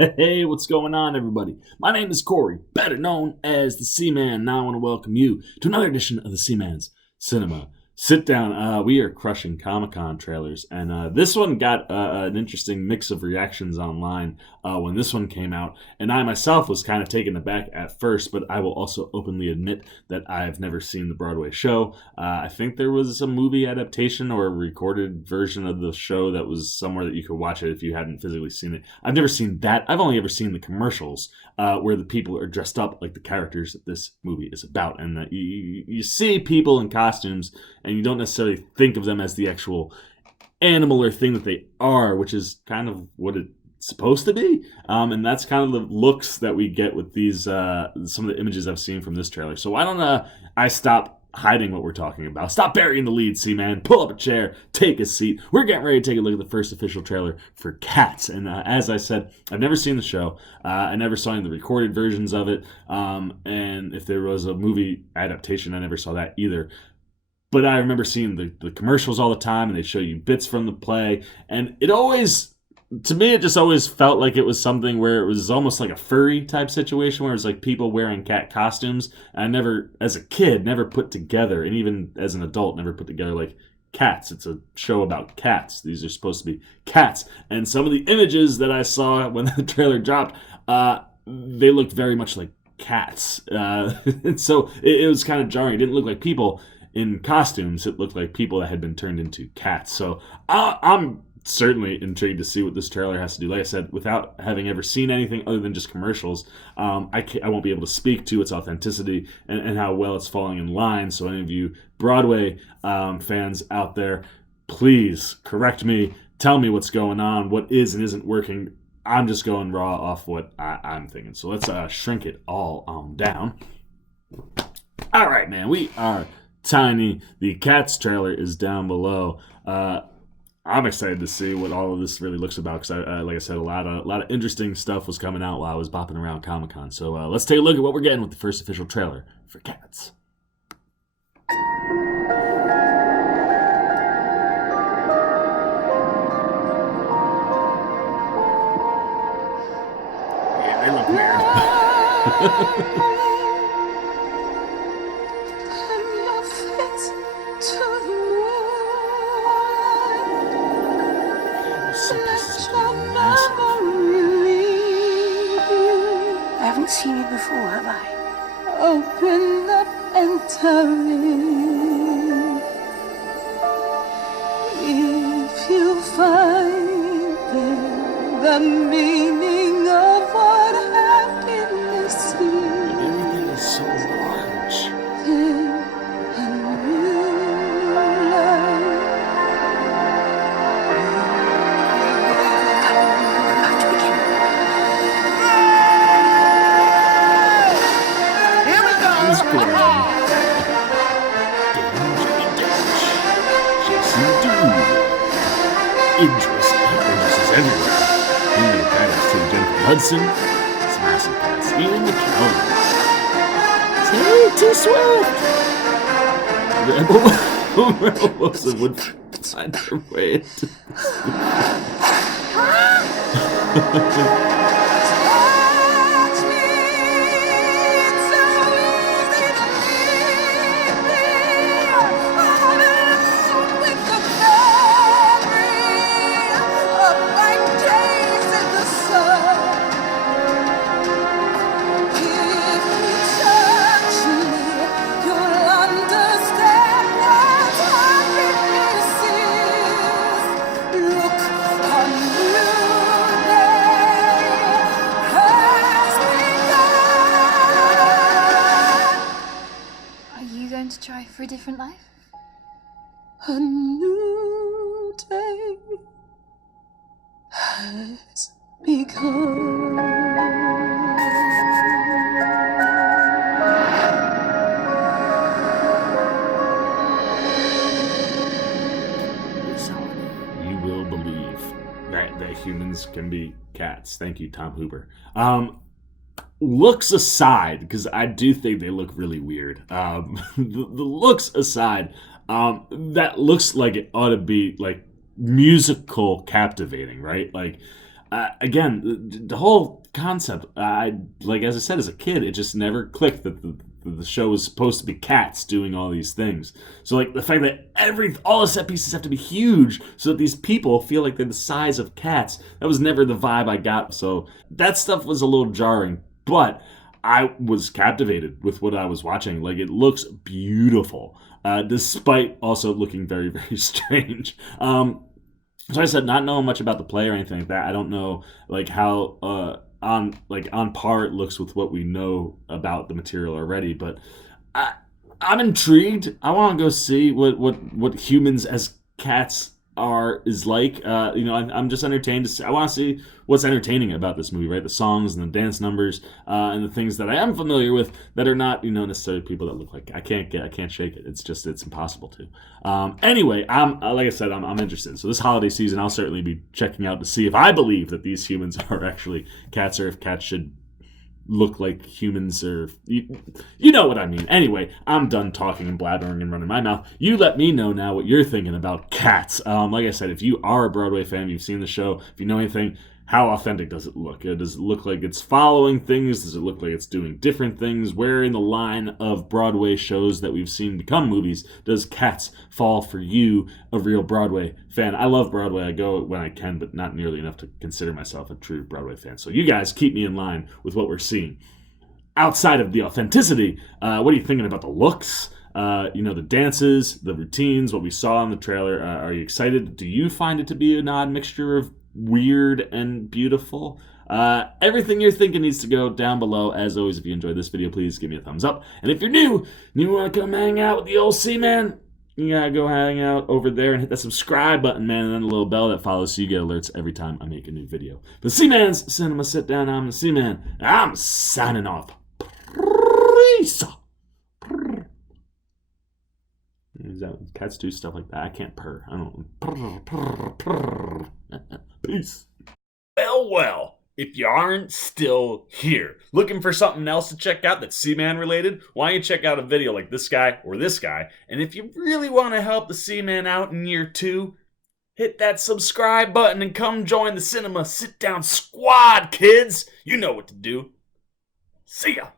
Hey, what's going on, everybody? My name is Corey, better known as the Seaman. Now I want to welcome you to another edition of the Seaman's Cinema Sit Down. We are crushing Comic Con trailers, and this one got an interesting mix of reactions online when this one came out. And I myself was kind of taken aback at first, but I will also openly admit that I've never seen the Broadway show. I think there was a movie adaptation or a recorded version of the show that was somewhere that you could watch it if you hadn't physically seen it. I've never seen that. I've only ever seen the commercials where the people are dressed up like the characters that this movie is about. And you see people in costumes and you don't necessarily think of them as the actual animal or thing that they are, which is kind of what it's supposed to be. And that's kind of the looks that we get with these, some of the images I've seen from this trailer. So why don't I stop hiding what we're talking about? Stop burying the lead, Seaman. Pull up a chair, take a seat. We're getting ready to take a look at the first official trailer for Cats. And as I said, I've never seen the show. I never saw any of the recorded versions of it. And if there was a movie adaptation, I never saw that either. But I remember seeing the commercials all the time, and they show you bits from the play. And it always, to me, it just always felt like it was something where it was almost like a furry type situation, where it was like people wearing cat costumes. And I never, as a kid, never put together, and even as an adult, never put together like cats. It's a show about cats. These are supposed to be cats. And some of the images that I saw when the trailer dropped, they looked very much like cats. And so it was kind of jarring. It didn't look like people in costumes. It looked like people that had been turned into cats. So I'm certainly intrigued to see what this trailer has to do. Like I said, without having ever seen anything other than just commercials, I won't be able to speak to its authenticity and how well it's falling in line. So any of you Broadway fans out there, please correct me. Tell me what's going on, what is and isn't working. I'm just going raw off what I'm thinking. So let's shrink it all down. All right, man. We are tiny. The Cats trailer is down below. I'm excited to see what all of this really looks about because, like I said, a lot of interesting stuff was coming out while I was bopping around Comic Con. So let's take a look at what we're getting with the first official trailer for Cats. Yeah, they look weird. I haven't seen you before, have I? Open up and tell me if you find there the meaning of what happiness is. Everything is so large. Then a new life. He's good. Jason Derulo. Idris is everywhere. Henry Patterson, Jennifer Hudson, Smashing Cats, Ian McKellen. Taylor Swift. Rebel Wilson would find her way into To try for a different life? A new day has begun. this holiday. You will believe that humans can be cats. Thank you, Tom Hooper. Looks aside, because I do think they look really weird. The looks aside, that looks like it ought to be like musical captivating, right? Like Again, the whole concept, like as I said, as a kid, it just never clicked that the show was supposed to be cats doing all these things. So like the fact that all the set pieces have to be huge so that these people feel like they're the size of cats, that was never the vibe I got. So that stuff was a little jarring, but I was captivated with what I was watching. Like it looks beautiful, despite also looking very very strange. So I said, not knowing much about the play or anything like that, I don't know like how on par it looks with what we know about the material already. But I, I'm intrigued. I want to go see what humans as cats is like. I'm just entertained to see. I want to see what's entertaining about this movie, right? The songs and the dance numbers and the things that I am familiar with that are not necessarily people that look like I can't shake it. It's impossible to. Anyway, I'm like I said, I'm interested. So this holiday season, I'll certainly be checking out to see if I believe that these humans are actually cats, or if cats should look like humans, or you know what I mean. Anyway, I'm done talking and blabbering and running my mouth. You let me know now what you're thinking about Cats. Like I said, if you are a Broadway fan, you've seen the show, if you know anything, how authentic does it look? Does it look like it's following things? Does it look like it's doing different things? Where in the line of Broadway shows that we've seen become movies does Cats fall for you, a real Broadway fan? I love Broadway. I go when I can, but not nearly enough to consider myself a true Broadway fan. So you guys keep me in line with what we're seeing. Outside of the authenticity, what are you thinking about the looks? The dances, the routines, what we saw in the trailer. Are you excited? Do you find it to be an odd mixture of weird and beautiful? Everything you're thinking needs to go down below. As always, if you enjoyed this video, please give me a thumbs up. And if you're new and you want to come hang out with the old C-Man, you gotta go hang out over there and hit that subscribe button, man, and then the little bell that follows so you get alerts every time I make a new video. But C-Man's Cinema Sit Down, I'm the C-Man. I'm signing off. Peace. Is that cats do stuff like that? I can't purr. I don't. Peace. Well. If you aren't still here, looking for something else to check out that's C-Man related, why don't you check out a video like this guy or this guy? And if you really want to help the C-Man out in year 2, hit that subscribe button and come join the Cinema Sit Down Squad, kids. You know what to do. See ya.